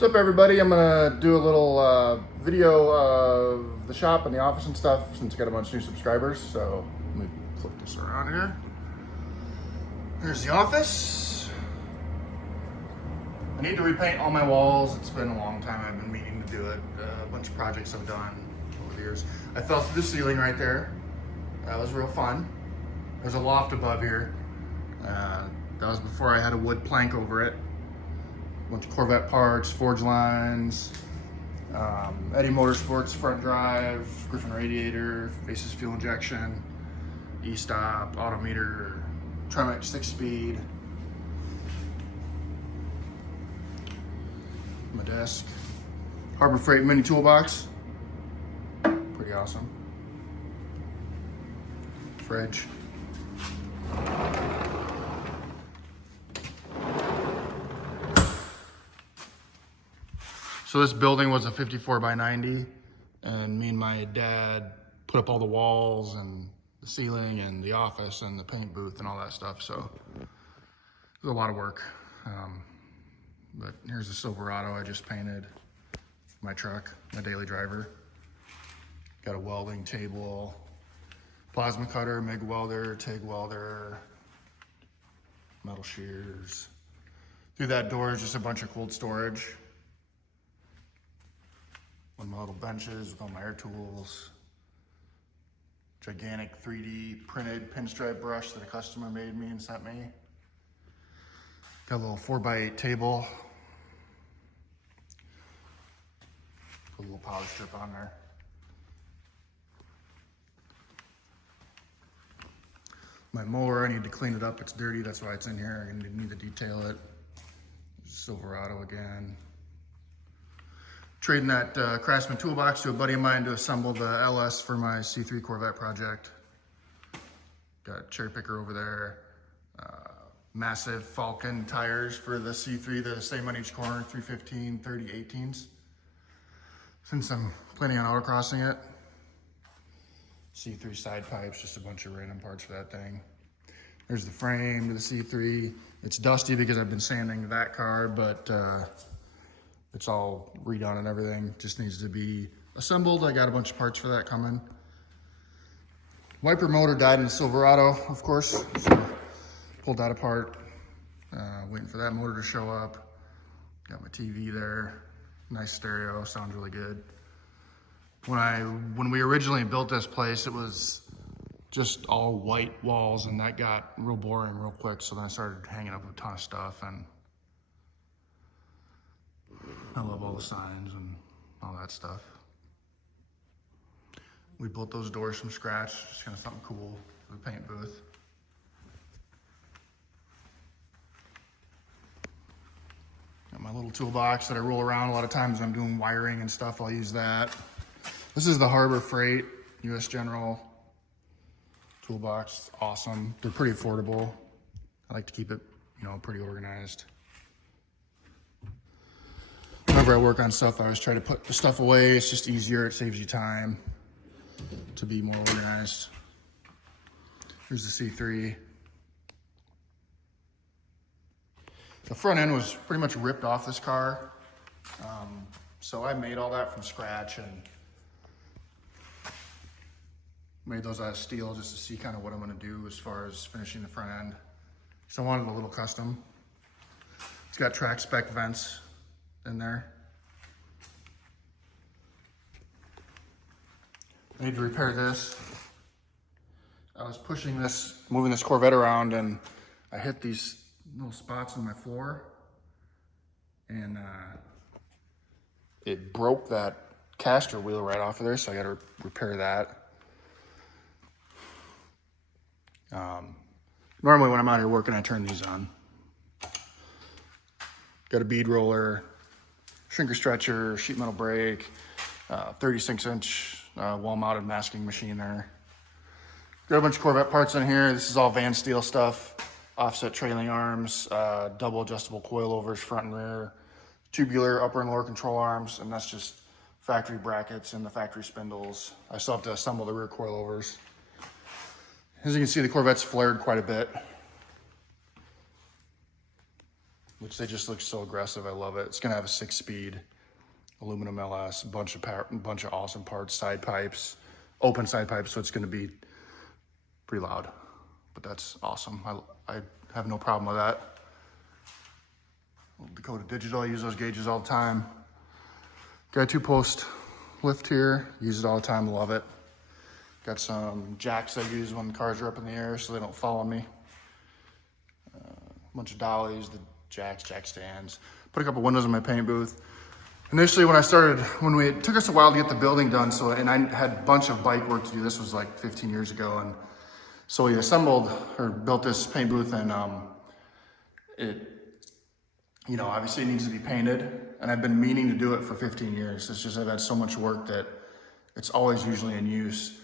What's up, everybody? I'm gonna do a little video of the shop and the office and stuff since I got a bunch of new subscribers. So let me flip this around here. Here's the office. I need to repaint all my walls. It's been a long time. I've been meaning to do it. A bunch of projects I've done over the years. I fell through the ceiling right there. That was real fun. There's a loft above here. That was before I had a wood plank over it. Bunch of Corvette parts, forge lines, Eddie Motorsports front drive, Griffin radiator, Faces fuel injection, e-stop, autometer, Tremec 6-speed. My desk, Harbor Freight mini toolbox, pretty awesome. Fridge. So this building was a 54 by 90, and me and my dad put up all the walls and the ceiling and the office and the paint booth and all that stuff. So it was a lot of work. But here's the Silverado I just painted, my truck, my daily driver. Got a welding table, plasma cutter, MIG welder, TIG welder, metal shears. Through that door is just a bunch of cold storage. One of my little benches with all my air tools. Gigantic 3D printed pinstripe brush that a customer made me and sent me. Got a little 4x8 table. Put a little power strip on there. My mower, I need to clean it up. It's dirty, that's why it's in here. I need to detail it. Silverado again. Trading that Craftsman toolbox to a buddy of mine to assemble the LS for my C3 Corvette project. Got cherry picker over there. Massive Falcon tires for the C3. They're the same on each corner, 315, 30, 18s. Since I'm planning on autocrossing it. C3 side pipes, just a bunch of random parts for that thing. There's the frame to the C3. It's dusty because I've been sanding that car, but it's all redone and everything. Just needs to be assembled. I got a bunch of parts for that coming. Wiper motor died in the Silverado, of course. So pulled that apart. Waiting for that motor to show up. Got my TV there. Nice stereo, sounds really good. When we originally built this place, it was just all white walls, and that got real boring real quick. So then I started hanging up a ton of stuff, and I love all the signs and all that stuff. We built those doors from scratch, just kind of something cool for the paint booth. Got my little toolbox that I roll around a lot of times when I'm doing wiring and stuff. I'll use that. This is the Harbor Freight US General toolbox. Awesome. They're pretty affordable. I like to keep it, pretty organized. Whenever I work on stuff, I always try to put the stuff away. It's just easier. It saves you time to be more organized. Here's the C3. The front end was pretty much ripped off this car. So I made all that from scratch and made those out of steel just to see kind of what I'm gonna do as far as finishing the front end. So I wanted a little custom. It's got track spec vents in there. I need to repair this. I was moving this Corvette around, and I hit these little spots on my floor, and it broke that caster wheel right off of there, so I gotta repair that. Normally when I'm out here working, I turn these on. Got a bead roller, shrinker stretcher, sheet metal brake, 36-inch wall-mounted masking machine there. Got a bunch of Corvette parts in here. This is all Van Steel stuff. Offset trailing arms, double adjustable coilovers front and rear, tubular upper and lower control arms, and that's just factory brackets and the factory spindles. I still have to assemble the rear coilovers. As you can see, the Corvette's flared quite a bit. which they just look so aggressive. I love it. It's gonna have a 6-speed aluminum LS, bunch of awesome parts, side pipes, open side pipes, so it's gonna be pretty loud, but that's awesome. I have no problem with that. Dakota Digital, I use those gauges all the time. Got a 2-post lift here, use it all the time, love it. Got some jacks I use when cars are up in the air so they don't fall on me. A bunch of dollies, the jack stands. Put a couple windows in my paint booth. Initially when it took us a while to get the building done, and I had a bunch of bike work to do. This was like 15 years ago, and so we built this paint booth, and obviously it needs to be painted, and I've been meaning to do it for 15 years. It's just I've had so much work that it's always usually in use.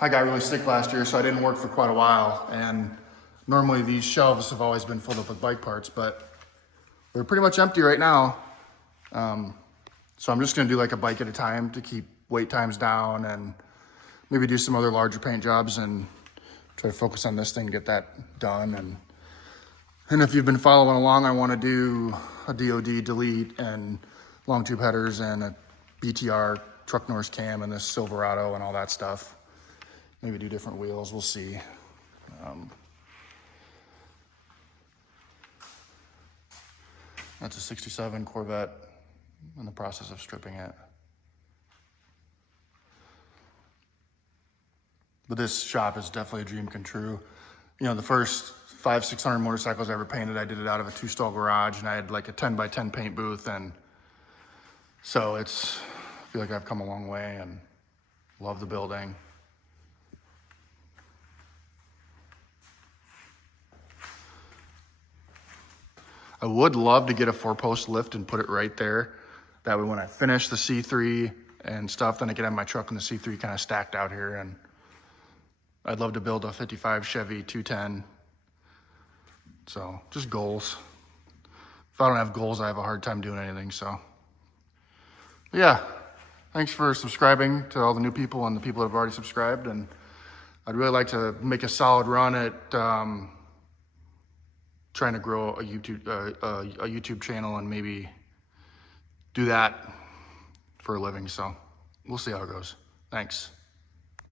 I got really sick last year, so I didn't work for quite a while, and normally these shelves have always been filled up with bike parts, but they're pretty much empty right now. So I'm just gonna do like a bike at a time to keep wait times down, and maybe do some other larger paint jobs and try to focus on this thing, get that done. And if you've been following along, I wanna do a DOD delete and long tube headers and a BTR truck Norris cam and this Silverado and all that stuff. Maybe do different wheels, we'll see. That's a 67 Corvette. In the process of stripping it. But this shop is definitely a dream come true. You know, the first 500-600 motorcycles I ever painted, I did it out of a 2-stall garage, and I had like a 10x10 paint booth, and so I feel like I've come a long way and love the building. I would love to get a 4-post lift and put it right there. That way when I finish the C3 and stuff, then I can have my truck and the C3 kind of stacked out here. And I'd love to build a 55 Chevy 210. So just goals. If I don't have goals, I have a hard time doing anything, so. But yeah, thanks for subscribing to all the new people and the people that have already subscribed. And I'd really like to make a solid run at trying to grow a YouTube channel and maybe do that for a living. So we'll see how it goes. Thanks.